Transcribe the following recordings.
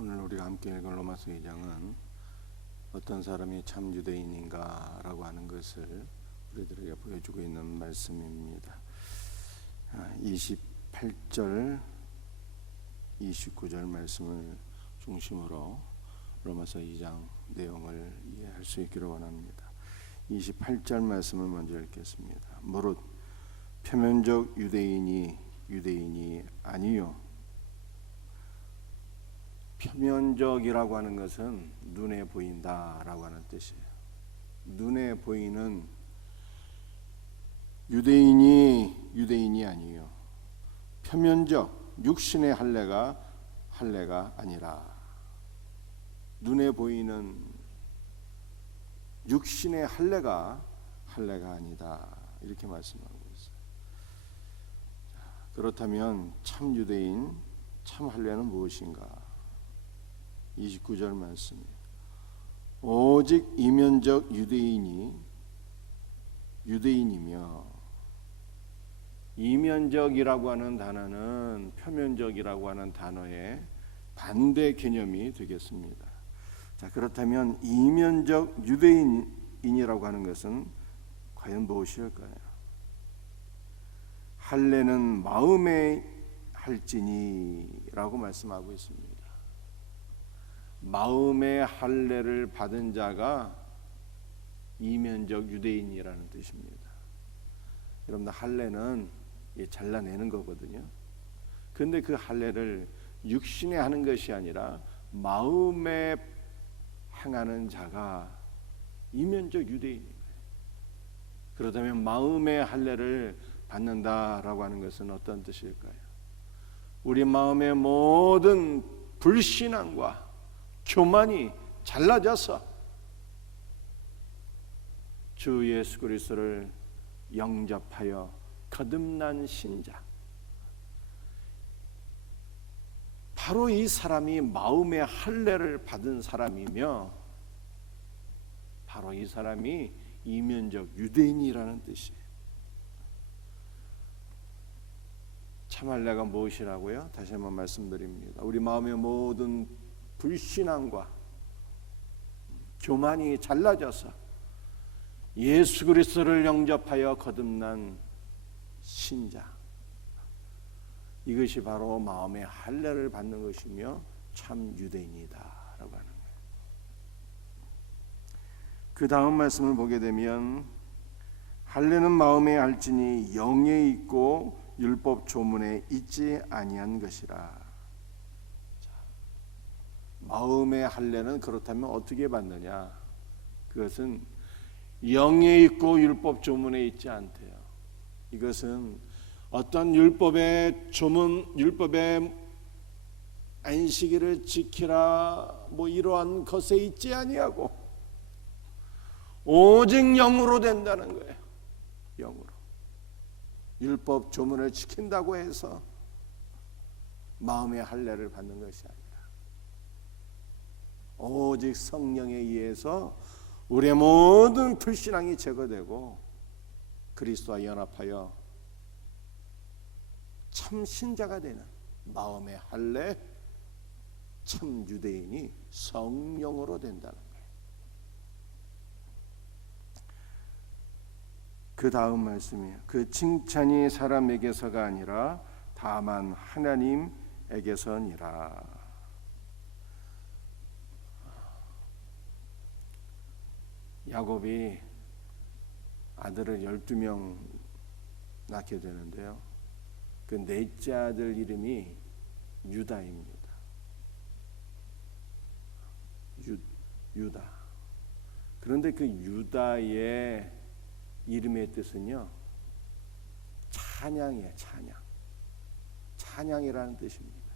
오늘 우리가 함께 읽은 로마서 2장은 어떤 사람이 참 유대인인가 라고 하는 것을 우리들에게 보여주고 있는 말씀입니다. 28절 29절 말씀을 중심으로 로마서 2장 내용을 이해할 수 있기를 원합니다. 28절 말씀을 먼저 읽겠습니다. 무릇 표면적 유대인이 아니요. 표면적이라고 하는 것은 눈에 보인다라고 하는 뜻이에요. 눈에 보이는 유대인이 아니요. 표면적 육신의 할례가 아니라 눈에 보이는 육신의 할례가 아니다. 이렇게 말씀하고 있어요. 그렇다면 참 유대인, 참 할례는 무엇인가? 29절 말씀이에요. 오직 이면적 유대인이며, 이면적이라고 하는 단어는 표면적이라고 하는 단어의 반대 개념이 되겠습니다. 자, 그렇다면 이면적 유대인이라고 하는 것은 과연 무엇일까요? 할례는 마음에 할지니라고 말씀하고 있습니다. 마음의 할례를 받은 자가 이면적 유대인이라는 뜻입니다. 여러분들 할례는 잘라내는 거거든요. 그런데 그 할례를 육신에 하는 것이 아니라 마음에 행하는 자가 이면적 유대인인 거예요. 그렇다면 마음의 할례를 받는다라고 하는 것은 어떤 뜻일까요? 우리 마음의 모든 불신앙과 교만이 잘라져서 주 예수 그리스도를 영접하여 거듭난 신자, 바로 이 사람이 마음의 할례를 받은 사람이며, 바로 이 사람이 이면적 유대인이라는 뜻이에요. 참 할례가 무엇이라고요? 다시 한번 말씀드립니다. 우리 마음의 모든 불신앙과 교만이 잘라져서 예수 그리스도를 영접하여 거듭난 신자, 이것이 바로 마음의 할례를 받는 것이며 참 유대인이다라고 하는 거예요. 그 다음 말씀을 보게 되면 할례는 마음에 할지니 영에 있고 율법 조문에 있지 아니한 것이라. 마음의 할례는 그렇다면 어떻게 받느냐? 그것은 영에 있고 율법 조문에 있지 않대요. 이것은 어떤 율법의 조문, 율법의 안식일을 지키라 이러한 것에 있지 아니하고 오직 영으로 된다는 거예요. 영으로. 율법 조문을 지킨다고 해서 마음의 할례를 받는 것이 아니라 오직 성령에 의해서 우리의 모든 불신앙이 제거되고 그리스도와 연합하여 참 신자가 되는 마음의 할례, 참 유대인이 성령으로 된다는 거예요. 그 다음 말씀이에요. 그 칭찬이 사람에게서가 아니라 다만 하나님에게서니라. 야곱이 아들을 12명 낳게 되는데요. 그 넷째 아들 이름이 유다입니다. 유다. 그런데 그 유다의 이름의 뜻은요, 찬양이에요. 찬양이라는 뜻입니다.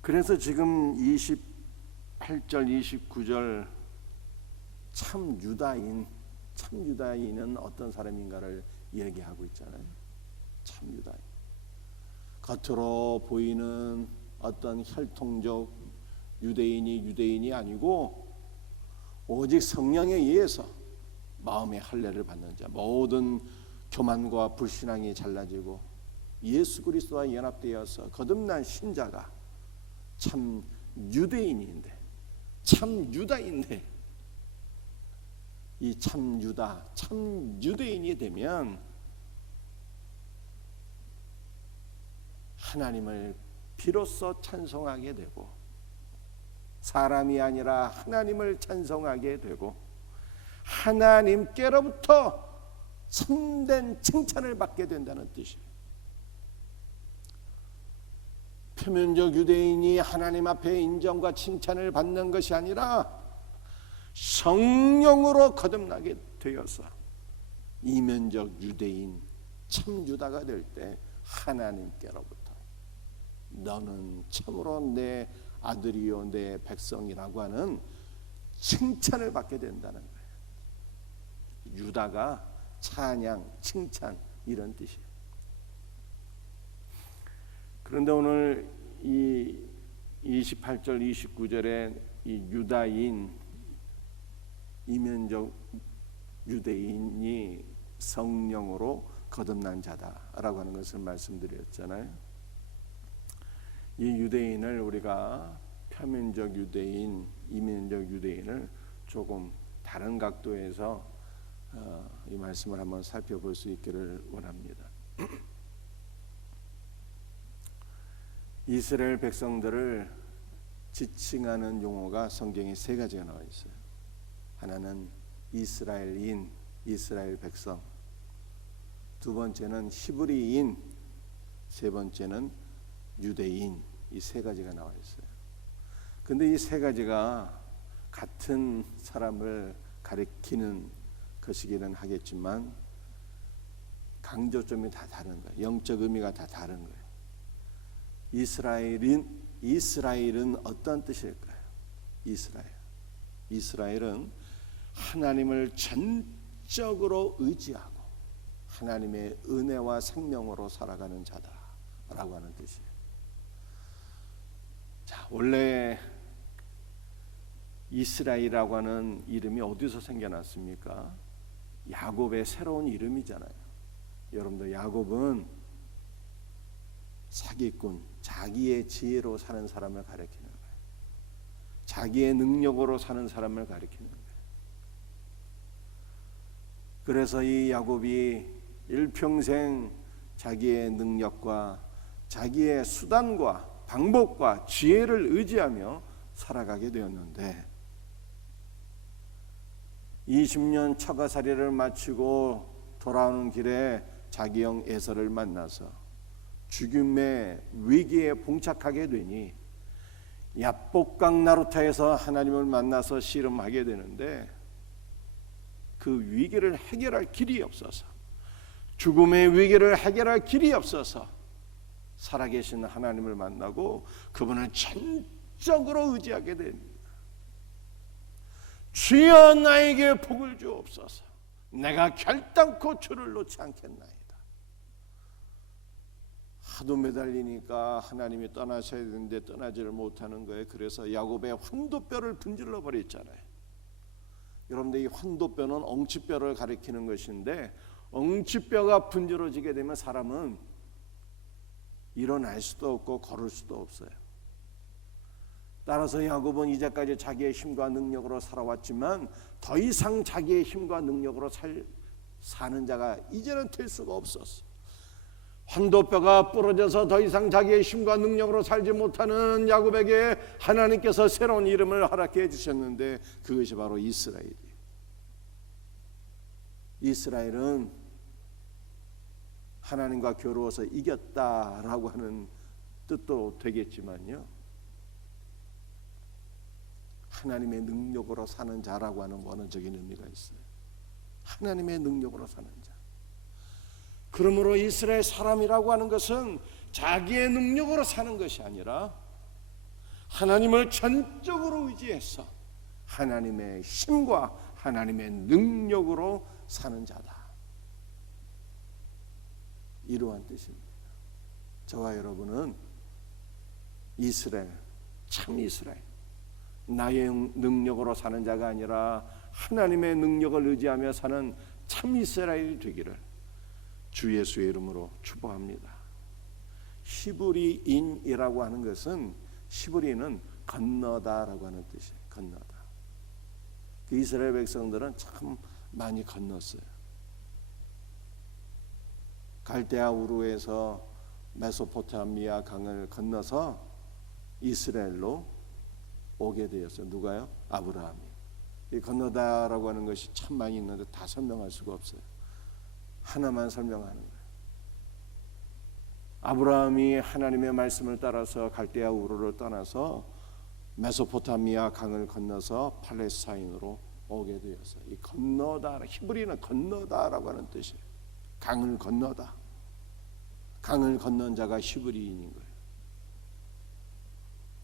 그래서 지금 28절 29절 참 유다인은 어떤 사람인가를 얘기하고 있잖아요. 참 유다인. 겉으로 보이는 어떤 혈통적 유대인이 아니고 오직 성령에 의해서 마음의 할례를 받는 자, 모든 교만과 불신앙이 잘라지고 예수 그리스도와 연합되어서 거듭난 신자가 참 유대인인데, 참 유다인데, 이 참 유다, 참 유대인이 되면 하나님을 비로소 찬송하게 되고, 사람이 아니라 하나님을 찬송하게 되고, 하나님께로부터 참된 칭찬을 받게 된다는 뜻이에요. 표면적 유대인이 하나님 앞에 인정과 칭찬을 받는 것이 아니라 성령으로 거듭나게 되어서 이면적 유대인, 참 유다가 될 때 하나님께로부터 너는 참으로 내 아들이요 내 백성이라고 하는 칭찬을 받게 된다는 거예요. 유다가 찬양, 칭찬 이런 뜻이에요. 그런데 오늘 이 28절 29절에 이 유다인, 이면적 유대인이 성령으로 거듭난 자다라고 하는 것을 말씀드렸잖아요. 이 유대인을 우리가 표면적 유대인, 이면적 유대인을 조금 다른 각도에서 이 말씀을 한번 살펴볼 수 있기를 원합니다. 이스라엘 백성들을 지칭하는 용어가 성경에 세 가지가 나와 있어요. 하나는 이스라엘인, 이스라엘 백성, 두 번째는 히브리인, 세 번째는 유대인, 이 세 가지가 나와 있어요. 근데 이 세 가지가 같은 사람을 가리키는 것이기는 하겠지만 강조점이 다 다른 거예요. 영적 의미가 다 다른 거예요. 이스라엘은 어떤 뜻일까요? 이스라엘은 하나님을 전적으로 의지하고 하나님의 은혜와 생명으로 살아가는 자다라고 하는 뜻이에요. 자, 원래 이스라엘이라고 하는 이름이 어디서 생겨났습니까? 야곱의 새로운 이름이잖아요. 여러분들, 야곱은 사기꾼, 자기의 지혜로 사는 사람을 가리키는 거예요. 자기의 능력으로 사는 사람을 가리키는 거예요. 그래서 이 야곱이 일평생 자기의 능력과 자기의 수단과 방법과 지혜를 의지하며 살아가게 되었는데 20년 처가살이를 마치고 돌아오는 길에 자기 형 에서를 만나서 죽음의 위기에 봉착하게 되니 야복강 나루타에서 하나님을 만나서 씨름하게 되는데 그 위기를 해결할 길이 없어서, 죽음의 위기를 해결할 길이 없어서 살아계신 하나님을 만나고 그분을 전적으로 의지하게 됩니다. 주여 나에게 복을 주옵소서. 내가 결단코 주를 놓지 않겠나이다. 하도 매달리니까 하나님이 떠나셔야 되는데 떠나지를 못하는 거예요. 그래서 야곱의 환도뼈를 분질러 버렸잖아요. 여러분들, 이 환도뼈는 엉치뼈를 가리키는 것인데 엉치뼈가 분질러지게 되면 사람은 일어날 수도 없고 걸을 수도 없어요. 따라서 야곱은 이제까지 자기의 힘과 능력으로 살아왔지만 더 이상 자기의 힘과 능력으로 사는 자가 이제는 될 수가 없었어. 환도뼈가 부러져서 더 이상 자기의 힘과 능력으로 살지 못하는 야곱에게 하나님께서 새로운 이름을 허락해 주셨는데 그것이 바로 이스라엘이에요. 이스라엘은 하나님과 겨루어서 이겼다라고 하는 뜻도 되겠지만요, 하나님의 능력으로 사는 자라고 하는 원어적인 의미가 있어요. 하나님의 능력으로 사는 자. 그러므로 이스라엘 사람이라고 하는 것은 자기의 능력으로 사는 것이 아니라 하나님을 전적으로 의지해서 하나님의 힘과 하나님의 능력으로 사는 자다. 이러한 뜻입니다. 저와 여러분은 이스라엘, 참 이스라엘, 나의 능력으로 사는 자가 아니라 하나님의 능력을 의지하며 사는 참 이스라엘이 되기를 주 예수의 이름으로 축복합니다. 히브리인이라고 하는 것은 히브리는 건너다라고 하는 뜻이에요. 건너다. 그 이스라엘 백성들은 참 많이 건넜어요. 갈대아 우르에서 메소포타미아 강을 건너서 이스라엘로 오게 되었어요. 누가요? 아브라함이. 이 건너다라고 하는 것이 참 많이 있는데 다 설명할 수가 없어요. 하나만 설명하는 거예요. 아브라함이 하나님의 말씀을 따라서 갈대아 우르를 떠나서 메소포타미아 강을 건너서 팔레스타인으로 오게 되었어요. 이 건너다, 히브리는 건너다라고 하는 뜻이에요. 강을 건너다. 강을 건넌 자가 히브리인인 거예요.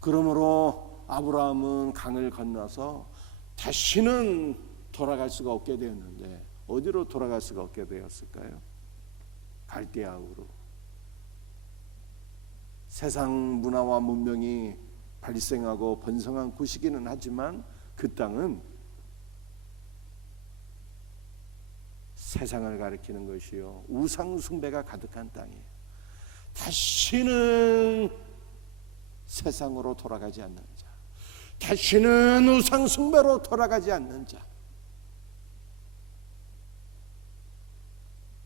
그러므로 아브라함은 강을 건너서 다시는 돌아갈 수가 없게 되었는데 어디로 돌아갈 수가 없게 되었을까요? 갈대아우로. 세상 문화와 문명이 발생하고 번성한 곳이기는 하지만 그 땅은 세상을 가리키는 것이요 우상 숭배가 가득한 땅이에요. 다시는 세상으로 돌아가지 않는 자, 다시는 우상 숭배로 돌아가지 않는 자,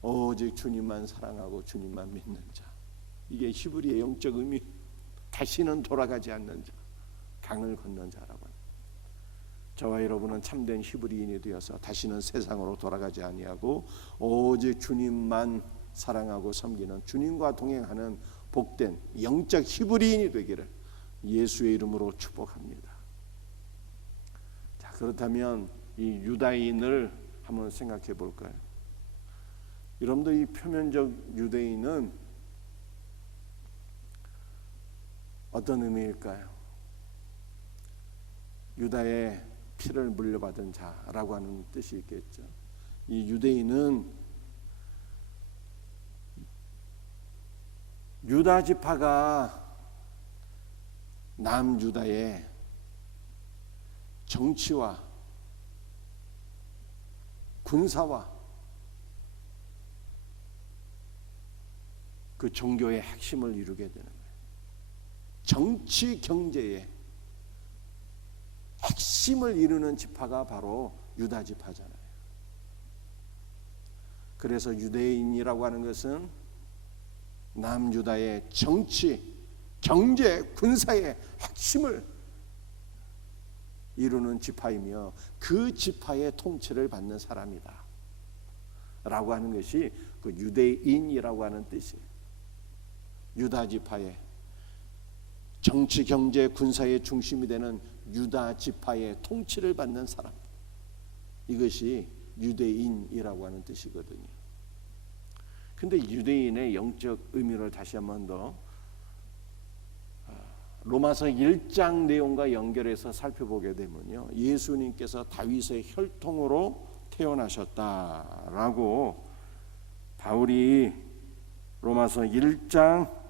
오직 주님만 사랑하고 주님만 믿는 자, 이게 히브리의 영적 의미. 다시는 돌아가지 않는 자, 강을 건넌 자라고 합니다. 저와 여러분은 참된 히브리인이 되어서 다시는 세상으로 돌아가지 아니하고 오직 주님만 사랑하고 섬기는, 주님과 동행하는 복된 영적 히브리인이 되기를 예수의 이름으로 축복합니다. 자, 그렇다면 이 유다인을 한번 생각해 볼까요? 여러분들, 이 표면적 유대인은 어떤 의미일까요? 유다의 피를 물려받은 자라고 하는 뜻이 있겠죠. 이 유대인은 유다 지파가 남유다의 정치와 군사와 그 종교의 핵심을 이루게 되는 거예요. 정치 경제의 핵심을 이루는 지파가 바로 유다 지파잖아요. 그래서 유대인이라고 하는 것은 남유다의 정치, 경제, 군사의 핵심을 이루는 지파이며 그 지파의 통치를 받는 사람이다 라고 하는 것이 그 유대인이라고 하는 뜻이에요. 유다 지파의 정치, 경제, 군사의 중심이 되는 유다 지파의 통치를 받는 사람, 이것이 유대인이라고 하는 뜻이거든요. 근데 유대인의 영적 의미를 다시 한번 더 로마서 1장 내용과 연결해서 살펴보게 되면요, 예수님께서 다윗의 혈통으로 태어나셨다라고 바울이 로마서 1장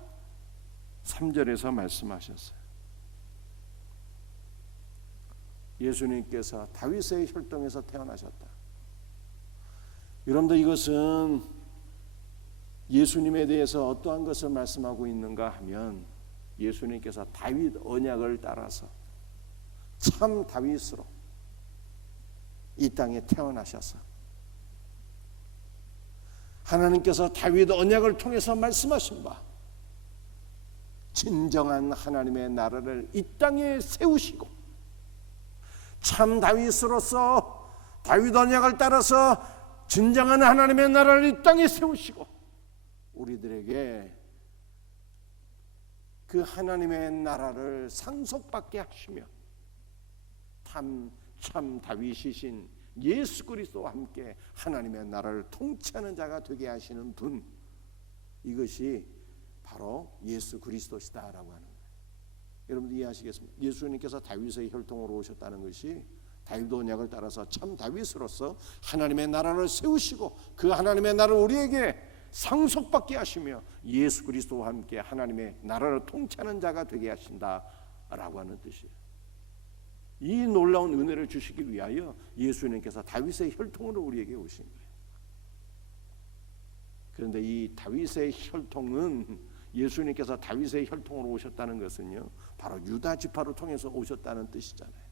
3절에서 말씀하셨어요. 예수님께서 다윗의 혈통에서 태어나셨다. 여러분들, 이것은 예수님에 대해서 어떠한 것을 말씀하고 있는가 하면 예수님께서 다윗 언약을 따라서 참 다윗으로 이 땅에 태어나셔서 하나님께서 다윗 언약을 통해서 말씀하신 바 진정한 하나님의 나라를 이 땅에 세우시고 참 다윗으로서 다윗 언약을 따라서 진정한 하나님의 나라를 이 땅에 세우시고 우리들에게 그 하나님의 나라를 상속받게 하시며 참 다윗이신 예수 그리스도와 함께 하나님의 나라를 통치하는 자가 되게 하시는 분, 이것이 바로 예수 그리스도시다라고 하는 거예요. 여러분들 이해하시겠습니까? 예수님께서 다윗의 혈통으로 오셨다는 것이 다윗 언약을 따라서 참 다윗으로서 하나님의 나라를 세우시고 그 하나님의 나라를 우리에게 상속받게 하시며 예수 그리스도와 함께 하나님의 나라를 통치하는 자가 되게 하신다라고 하는 뜻이에요. 이 놀라운 은혜를 주시기 위하여 예수님께서 다윗의 혈통으로 우리에게 오신 거예요. 그런데 이 다윗의 혈통은 예수님께서 다윗의 혈통으로 오셨다는 것은요, 바로 유다 지파를 통해서 오셨다는 뜻이잖아요.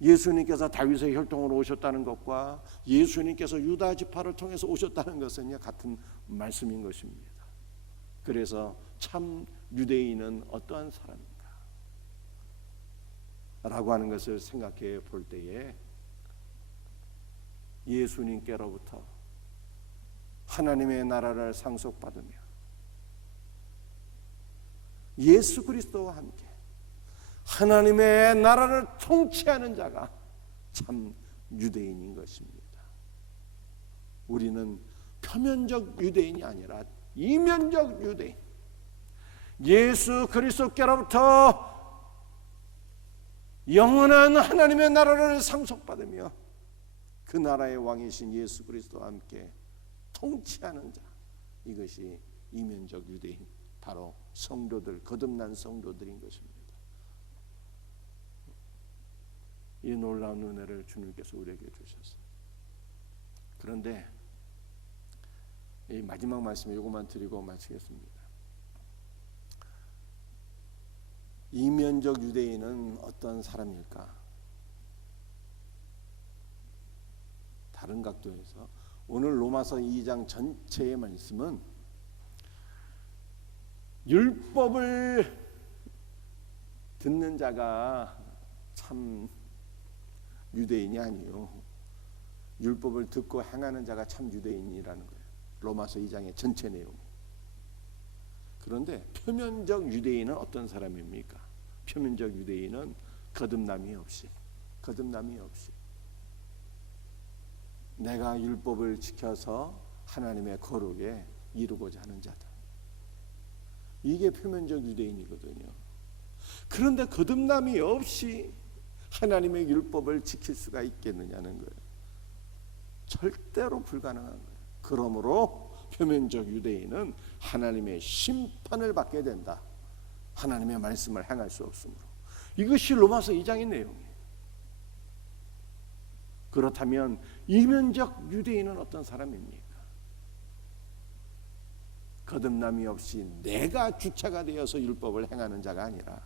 예수님께서 다윗의 혈통으로 오셨다는 것과 예수님께서 유다 지파를 통해서 오셨다는 것은요, 같은 말씀인 것입니다. 그래서 참 유대인은 어떠한 사람인가 라고 하는 것을 생각해 볼 때에 예수님께로부터 하나님의 나라를 상속받으며 예수 그리스도와 함께 하나님의 나라를 통치하는 자가 참 유대인인 것입니다. 우리는 표면적 유대인이 아니라 이면적 유대인, 예수 그리스도께로부터 영원한 하나님의 나라를 상속받으며 그 나라의 왕이신 예수 그리스도와 함께 통치하는 자, 이것이 이면적 유대인, 바로 성도들, 거듭난 성도들인 것입니다. 이 놀라운 은혜를 주님께서 우리에게 주셨어요. 그런데 이 마지막 말씀 이것만 드리고 마치겠습니다. 이면적 유대인은 어떤 사람일까? 다른 각도에서 오늘 로마서 2장 전체의 말씀은 율법을 듣는 자가 참 유대인이 아니요, 율법을 듣고 행하는 자가 참 유대인이라는 거예요. 로마서 2장의 전체 내용. 그런데 표면적 유대인은 어떤 사람입니까? 표면적 유대인은 거듭남이 없이 내가 율법을 지켜서 하나님의 거룩에 이루고자 하는 자들, 이게 표면적 유대인이거든요. 그런데 거듭남이 없이 하나님의 율법을 지킬 수가 있겠느냐는 거예요. 절대로 불가능한 거예요. 그러므로 표면적 유대인은 하나님의 심판을 받게 된다. 하나님의 말씀을 행할 수 없으므로. 이것이 로마서 2장의 내용이에요. 그렇다면 이면적 유대인은 어떤 사람입니까? 거듭남이 없이 내가 주체가 되어서 율법을 행하는 자가 아니라,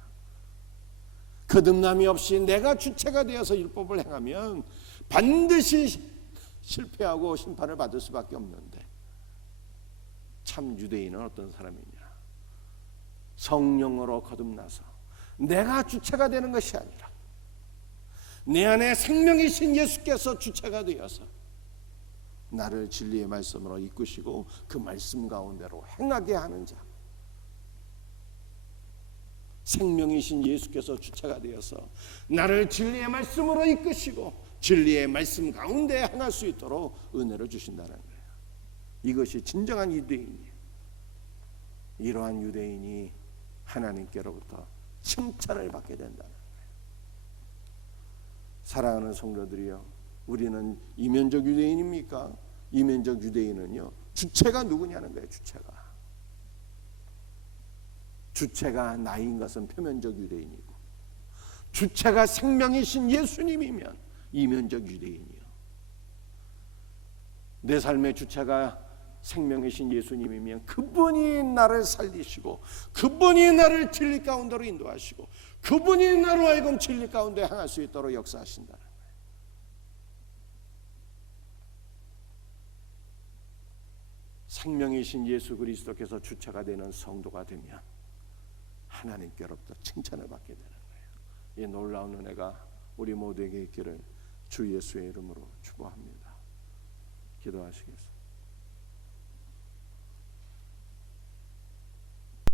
거듭남이 없이 내가 주체가 되어서 율법을 행하면 반드시 실패하고 심판을 받을 수밖에 없는데, 참 유대인은 어떤 사람이냐? 성령으로 거듭나서 내가 주체가 되는 것이 아니라 내 안에 생명이신 예수께서 주체가 되어서 나를 진리의 말씀으로 이끄시고 그 말씀 가운데로 행하게 하는 자, 생명이신 예수께서 주체가 되어서 나를 진리의 말씀으로 이끄시고 진리의 말씀 가운데 행할 수 있도록 은혜를 주신다는 거예요. 이것이 진정한 유대인이에요. 이러한 유대인이 하나님께로부터 칭찬을 받게 된다는 거예요. 사랑하는 성도들이여, 우리는 이면적 유대인입니까? 이면적 유대인은요, 주체가 누구냐는 거예요. 주체가 나인 것은 표면적 유대인이고, 주체가 생명이신 예수님이면 이면적 유대인이요. 내 삶의 주체가 생명이신 예수님이면 그분이 나를 살리시고 그분이 나를 진리 가운데로 인도하시고 그분이 나로 하여금 진리 가운데 향할 수 있도록 역사하신다는 거예요. 생명이신 예수 그리스도께서 주체가 되는 성도가 되면 하나님께로부터 칭찬을 받게 되는 거예요. 이 놀라운 은혜가 우리 모두에게 있기를 주 예수의 이름으로 축복합니다. 기도하시겠습니다.